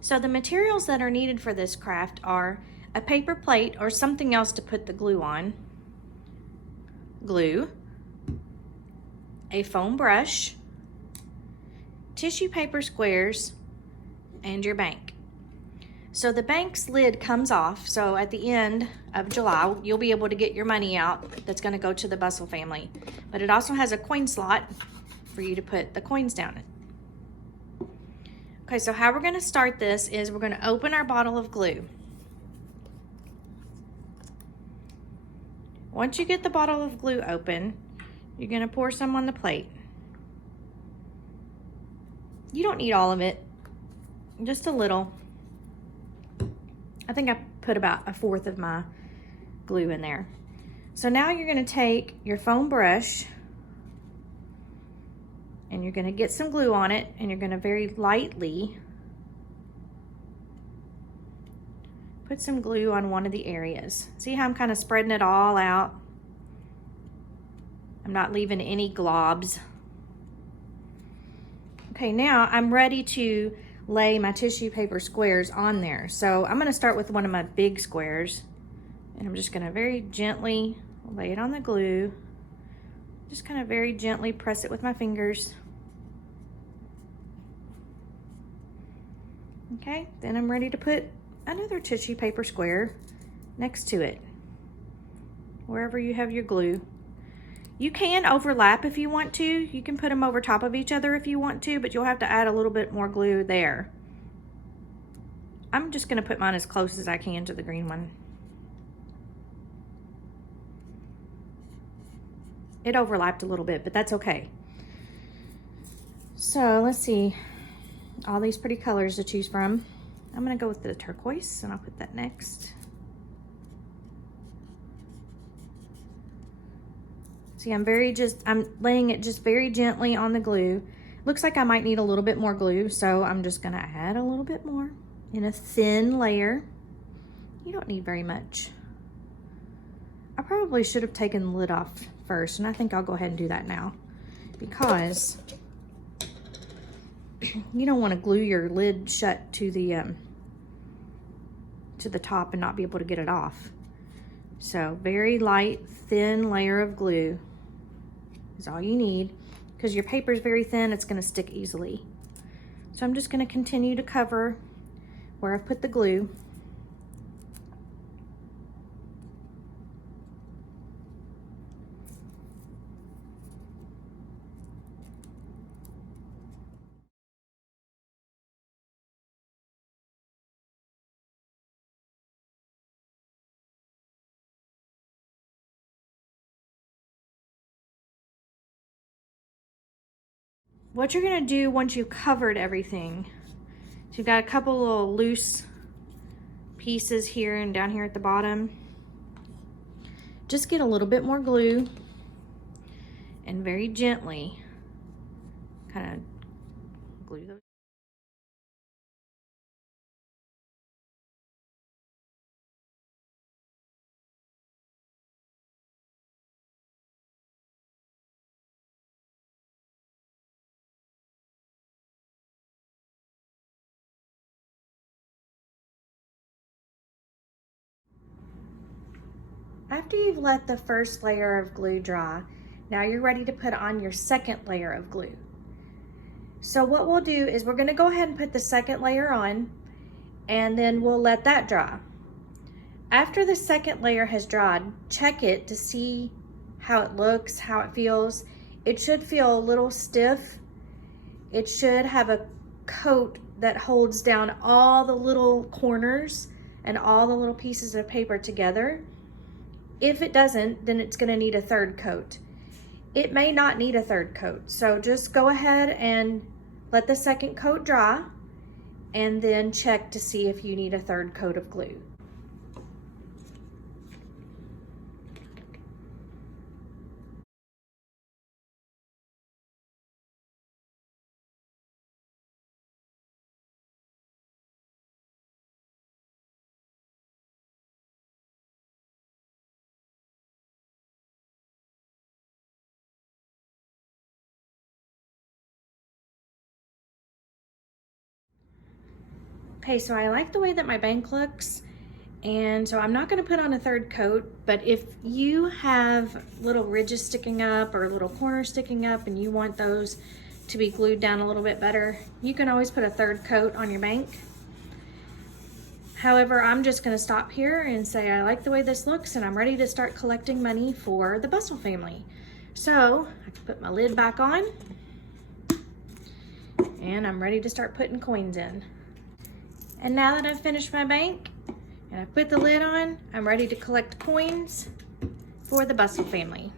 So the materials that are needed for this craft are a paper plate or something else to put the glue on, glue, a foam brush, tissue paper squares, and your bank. So the bank's lid comes off, so at the end of July, you'll be able to get your money out that's gonna go to the Bustle family. But it also has a coin slot for you to put the coins down in. Okay, so how we're gonna start this is we're gonna open our bottle of glue. Once you get the bottle of glue open, you're gonna pour some on the plate. You don't need all of it, just a little. I think I put about 1/4 of my glue in there. So now you're gonna take your foam brush and you're gonna get some glue on it, and you're gonna very lightly put some glue on one of the areas. See how I'm kind of spreading it all out? I'm not leaving any globs. Okay, now I'm ready to lay my tissue paper squares on there. So I'm gonna start with one of my big squares, and I'm just gonna very gently lay it on the glue. Just kind of very gently press it with my fingers. Okay, then I'm ready to put another tissue paper square next to it, wherever you have your glue. You can overlap if you want to. You can put them over top of each other if you want to, but you'll have to add a little bit more glue there. I'm just gonna put mine as close as I can to the green one. It overlapped a little bit, but that's okay. So let's see, all these pretty colors to choose from. I'm gonna go with the turquoise, and I'll put that next. See, I'm laying it just very gently on the glue. Looks like I might need a little bit more glue, so I'm just gonna add a little bit more in a thin layer. You don't need very much. I probably should have taken the lid off first, and I think I'll go ahead and do that now, because you don't want to glue your lid shut to the top and not be able to get it off. So very light, thin layer of glue is all you need, because your paper is very thin, it's going to stick easily. So I'm just going to continue to cover where I've put the glue. What you're gonna do once you've covered everything, so you've got a couple little loose pieces here and down here at the bottom, just get a little bit more glue and very gently kind of glue those. After you've let the first layer of glue dry, now you're ready to put on your second layer of glue. So what we'll do is we're gonna go ahead and put the second layer on, and then we'll let that dry. After the second layer has dried, check it to see how it looks, how it feels. It should feel a little stiff. It should have a coat that holds down all the little corners and all the little pieces of paper together. If it doesn't, then it's gonna need a third coat. It may not need a third coat, so just go ahead and let the second coat dry, and then check to see if you need a third coat of glue. Okay, so I like the way that my bank looks, and so I'm not gonna put on a third coat, but if you have little ridges sticking up or little corners sticking up and you want those to be glued down a little bit better, you can always put a third coat on your bank. However, I'm just gonna stop here and say I like the way this looks and I'm ready to start collecting money for the Bustle family. So I can put my lid back on and I'm ready to start putting coins in. And now that I've finished my bank and I put the lid on, I'm ready to collect coins for the Bustle family.